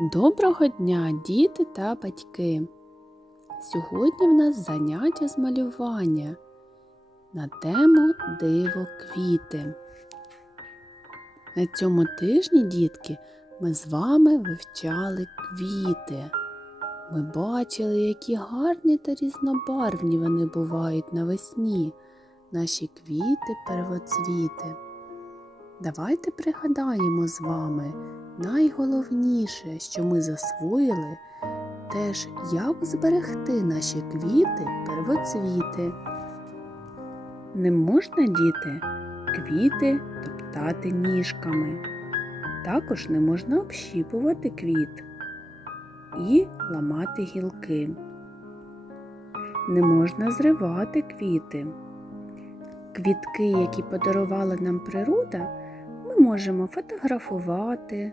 Доброго дня, діти та батьки! Сьогодні в нас заняття з малювання на тему Диво квіти. На цьому тижні, дітки, ми з вами вивчали квіти. Ми бачили, які гарні та різнобарвні вони бувають навесні, наші квіти первоцвіти. Давайте пригадаємо з вами найголовніше, що ми засвоїли, теж як зберегти наші квіти первоцвіти. Не можна, діти, квіти топтати ніжками. Також не можна общіпувати квіт і ламати гілки. Не можна зривати квіти. Квітки, які подарувала нам природа, ми можемо фотографувати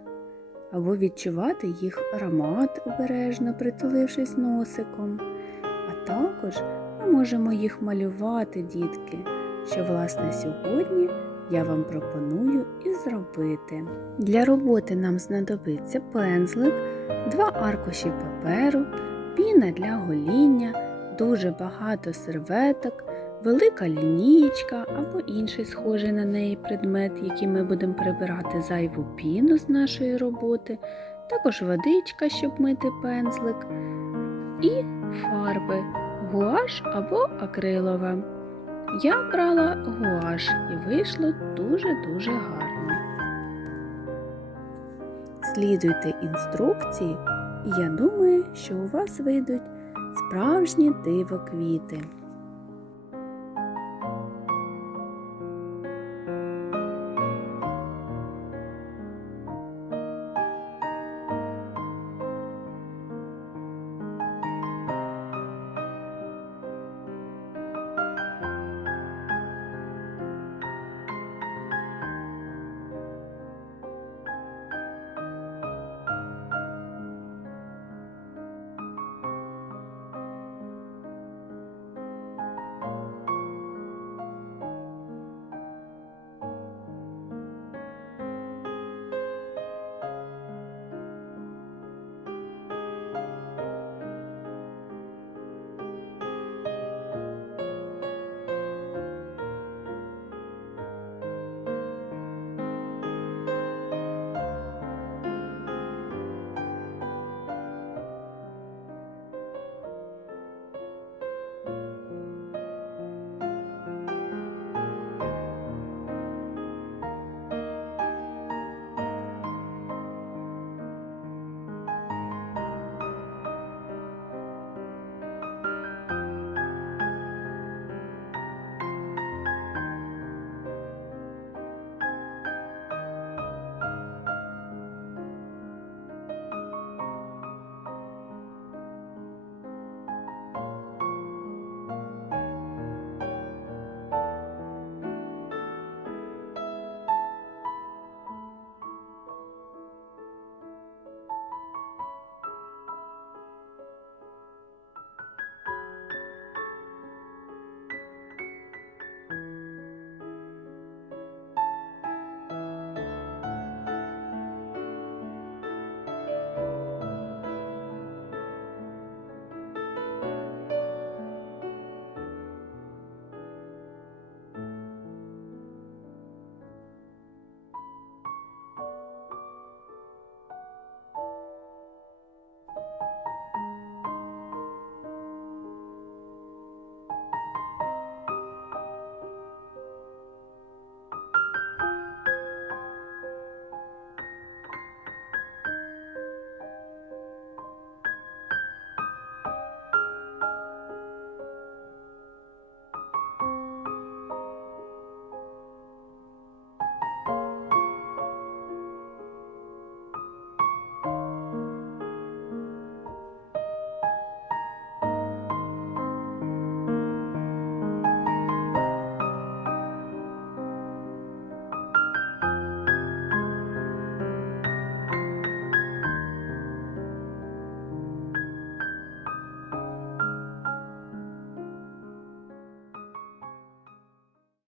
або відчувати їх аромат обережно притулившись носиком. А також ми можемо їх малювати, дітки, що, власне, сьогодні я вам пропоную і зробити. Для роботи нам знадобиться пензлик, два аркуші паперу, піна для гоління, дуже багато серветок велика лінійка або інший схожий на неї предмет, який ми будемо прибирати зайву піну з нашої роботи, також водичка, щоб мити пензлик, і фарби гуаш або акрилова. Я брала гуаш і вийшло дуже-дуже гарно. Слідуйте інструкції, і я думаю, що у вас вийдуть справжні диво квіти.